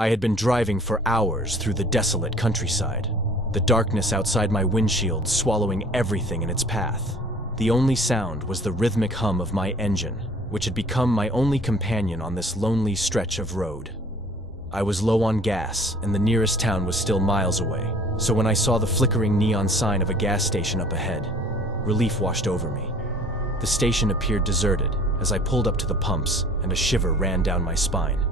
I had been driving for hours through the desolate countryside, the darkness outside my windshield swallowing everything in its path. The only sound was the rhythmic hum of my engine, which had become my only companion on this lonely stretch of road. I was low on gas, and the nearest town was still miles away, so when I saw the flickering neon sign of a gas station up ahead, relief washed over me. The station appeared deserted as I pulled up to the pumps, and a shiver ran down my spine.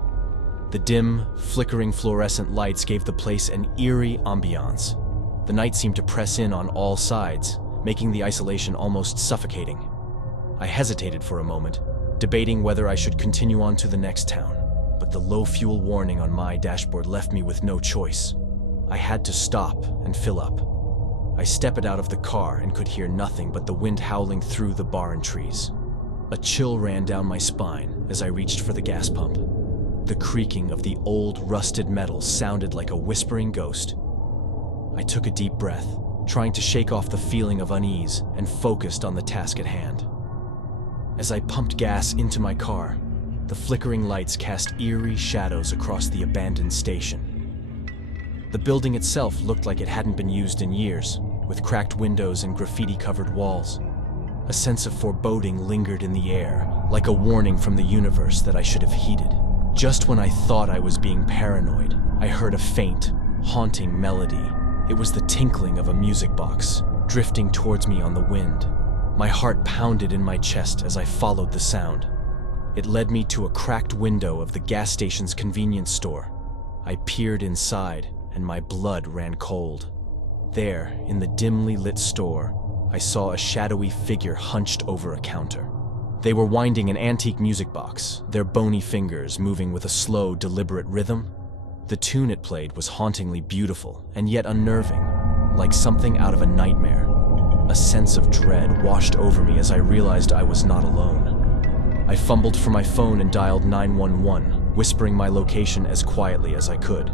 The dim, flickering fluorescent lights gave the place an eerie ambiance. The night seemed to press in on all sides, making the isolation almost suffocating. I hesitated for a moment, debating whether I should continue on to the next town, but the low fuel warning on my dashboard left me with no choice. I had to stop and fill up. I stepped out of the car and could hear nothing but the wind howling through the barren trees. A chill ran down my spine as I reached for the gas pump. The creaking of the old, rusted metal sounded like a whispering ghost. I took a deep breath, trying to shake off the feeling of unease, and focused on the task at hand. As I pumped gas into my car, the flickering lights cast eerie shadows across the abandoned station. The building itself looked like it hadn't been used in years, with cracked windows and graffiti-covered walls. A sense of foreboding lingered in the air, like a warning from the universe that I should have heeded. Just when I thought I was being paranoid, I heard a faint, haunting melody. It was the tinkling of a music box, drifting towards me on the wind. My heart pounded in my chest as I followed the sound. It led me to a cracked window of the gas station's convenience store. I peered inside, and my blood ran cold. There, in the dimly lit store, I saw a shadowy figure hunched over a counter. They were winding an antique music box, their bony fingers moving with a slow, deliberate rhythm. The tune it played was hauntingly beautiful and yet unnerving, like something out of a nightmare. A sense of dread washed over me as I realized I was not alone. I fumbled for my phone and dialed 911, whispering my location as quietly as I could.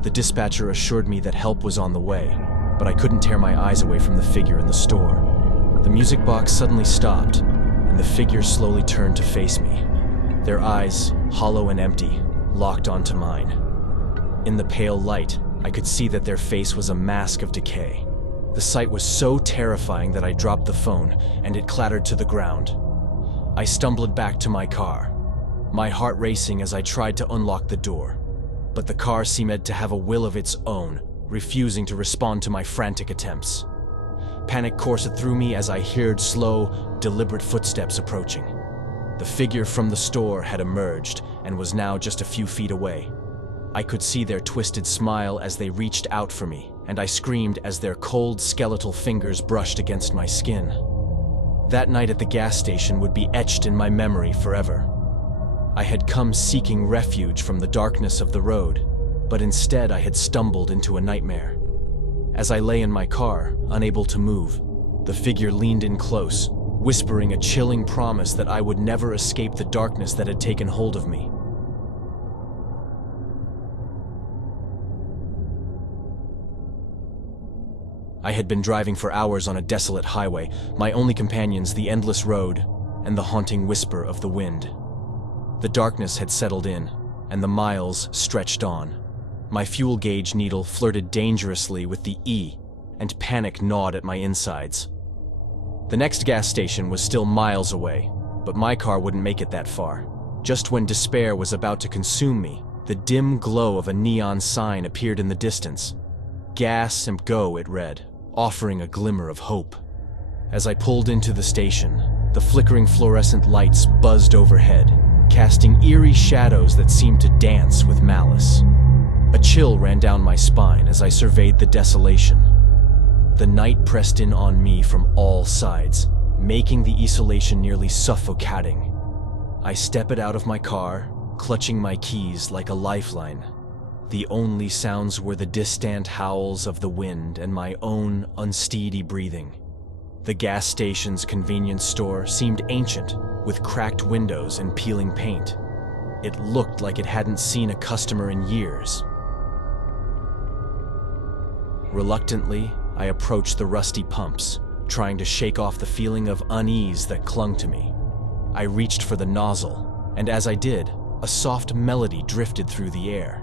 The dispatcher assured me that help was on the way, but I couldn't tear my eyes away from the figure in the store. The music box suddenly stopped, and the figure slowly turned to face me. Their eyes, hollow and empty, locked onto mine. In the pale light, I could see that their face was a mask of decay. The sight was so terrifying that I dropped the phone, and it clattered to the ground. I stumbled back to my car, my heart racing as I tried to unlock the door. But the car seemed to have a will of its own, refusing to respond to my frantic attempts. Panic coursed through me as I heard slow, deliberate footsteps approaching. The figure from the store had emerged and was now just a few feet away. I could see their twisted smile as they reached out for me, and I screamed as their cold, skeletal fingers brushed against my skin. That night at the gas station would be etched in my memory forever. I had come seeking refuge from the darkness of the road, but instead I had stumbled into a nightmare. As I lay in my car, unable to move, the figure leaned in close, whispering a chilling promise that I would never escape the darkness that had taken hold of me. I had been driving for hours on a desolate highway, my only companions the endless road and the haunting whisper of the wind. The darkness had settled in, and the miles stretched on. My fuel gauge needle flirted dangerously with the E, and panic gnawed at my insides. The next gas station was still miles away, but my car wouldn't make it that far. Just when despair was about to consume me, the dim glow of a neon sign appeared in the distance. "Gas and go," it read, offering a glimmer of hope. As I pulled into the station, the flickering fluorescent lights buzzed overhead, casting eerie shadows that seemed to dance with malice. A chill ran down my spine as I surveyed the desolation. The night pressed in on me from all sides, making the isolation nearly suffocating. I stepped out of my car, clutching my keys like a lifeline. The only sounds were the distant howls of the wind and my own unsteady breathing. The gas station's convenience store seemed ancient, with cracked windows and peeling paint. It looked like it hadn't seen a customer in years. Reluctantly, I approached the rusty pumps, trying to shake off the feeling of unease that clung to me. I reached for the nozzle, and as I did, a soft melody drifted through the air.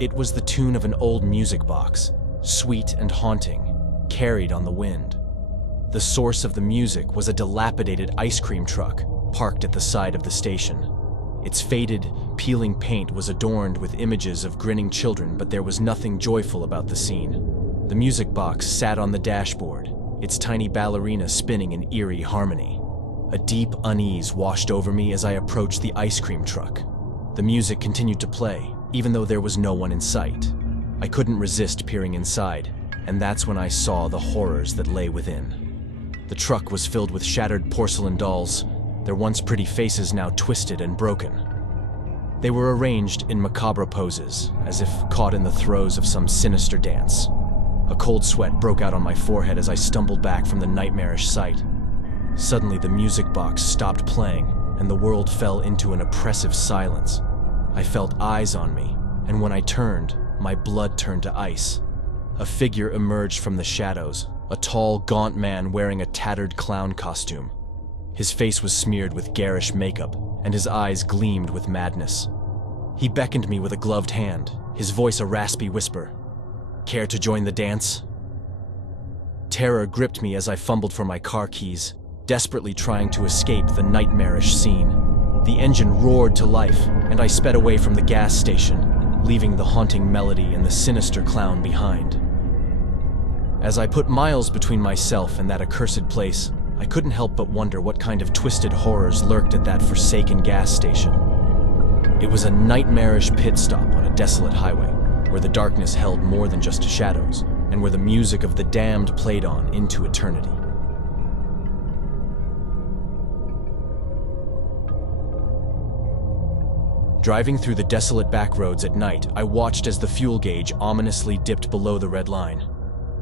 It was the tune of an old music box, sweet and haunting, carried on the wind. The source of the music was a dilapidated ice cream truck parked at the side of the station. Its faded, peeling paint was adorned with images of grinning children, but there was nothing joyful about the scene. The music box sat on the dashboard, its tiny ballerina spinning in eerie harmony. A deep unease washed over me as I approached the ice cream truck. The music continued to play, even though there was no one in sight. I couldn't resist peering inside, and that's when I saw the horrors that lay within. The truck was filled with shattered porcelain dolls, their once pretty faces now twisted and broken. They were arranged in macabre poses, as if caught in the throes of some sinister dance. A cold sweat broke out on my forehead as I stumbled back from the nightmarish sight. Suddenly, the music box stopped playing, and the world fell into an oppressive silence. I felt eyes on me, and when I turned, my blood turned to ice. A figure emerged from the shadows, a tall, gaunt man wearing a tattered clown costume. His face was smeared with garish makeup, and his eyes gleamed with madness. He beckoned me with a gloved hand, his voice a raspy whisper. "Care to join the dance?" Terror gripped me as I fumbled for my car keys, desperately trying to escape the nightmarish scene. The engine roared to life, and I sped away from the gas station, leaving the haunting melody and the sinister clown behind. As I put miles between myself and that accursed place, I couldn't help but wonder what kind of twisted horrors lurked at that forsaken gas station. It was a nightmarish pit stop on a desolate highway, where the darkness held more than just shadows, and where the music of the damned played on into eternity. Driving through the desolate back roads at night, I watched as the fuel gauge ominously dipped below the red line.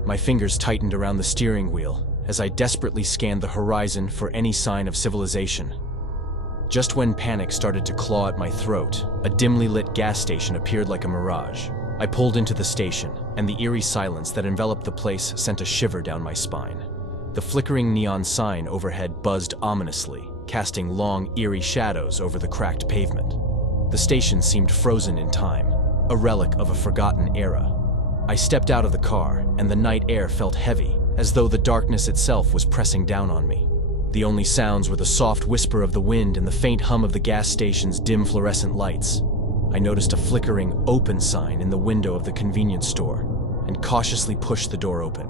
My fingers tightened around the steering wheel as I desperately scanned the horizon for any sign of civilization. Just when panic started to claw at my throat, a dimly lit gas station appeared like a mirage. I pulled into the station, and the eerie silence that enveloped the place sent a shiver down my spine. The flickering neon sign overhead buzzed ominously, casting long, eerie shadows over the cracked pavement. The station seemed frozen in time, a relic of a forgotten era. I stepped out of the car, and the night air felt heavy, as though the darkness itself was pressing down on me. The only sounds were the soft whisper of the wind and the faint hum of the gas station's dim fluorescent lights. I noticed a flickering "open" sign in the window of the convenience store, and cautiously pushed the door open.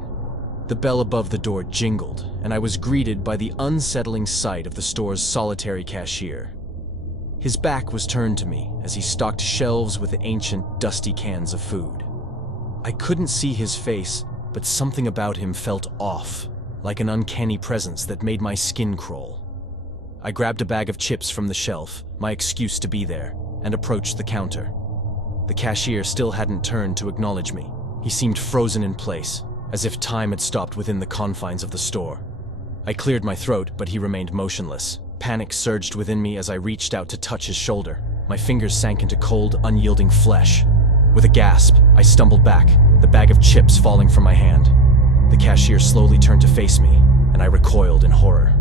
The bell above the door jingled, and I was greeted by the unsettling sight of the store's solitary cashier. His back was turned to me as he stocked shelves with ancient, dusty cans of food. I couldn't see his face, but something about him felt off, like an uncanny presence that made my skin crawl. I grabbed a bag of chips from the shelf, my excuse to be there, and approached the counter. The cashier still hadn't turned to acknowledge me. He seemed frozen in place, as if time had stopped within the confines of the store. I cleared my throat, but he remained motionless. Panic surged within me as I reached out to touch his shoulder. My fingers sank into cold, unyielding flesh. With a gasp, I stumbled back, the bag of chips falling from my hand. The cashier slowly turned to face me, and I recoiled in horror.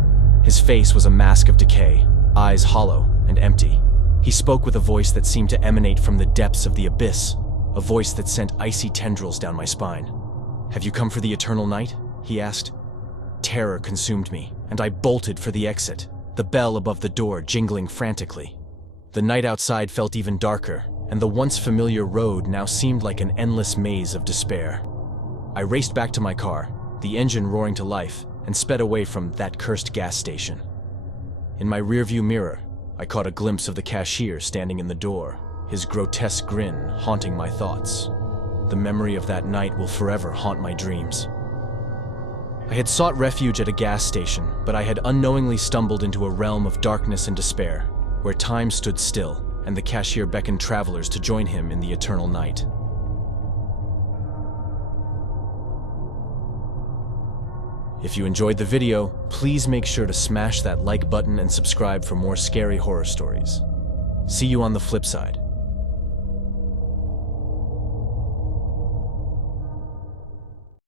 His face was a mask of decay, eyes hollow and empty. He spoke with a voice that seemed to emanate from the depths of the abyss, a voice that sent icy tendrils down my spine. "Have you come for the eternal night?" he asked. Terror consumed me, and I bolted for the exit, the bell above the door jingling frantically. The night outside felt even darker, and the once familiar road now seemed like an endless maze of despair. I raced back to my car, the engine roaring to life, and sped away from that cursed gas station. In my rearview mirror, I caught a glimpse of the cashier standing in the door, his grotesque grin haunting my thoughts. The memory of that night will forever haunt my dreams. I had sought refuge at a gas station, but I had unknowingly stumbled into a realm of darkness and despair, where time stood still, and the cashier beckoned travelers to join him in the eternal night. If you enjoyed the video, please make sure to smash that like button and subscribe for more scary horror stories. See you on the flip side.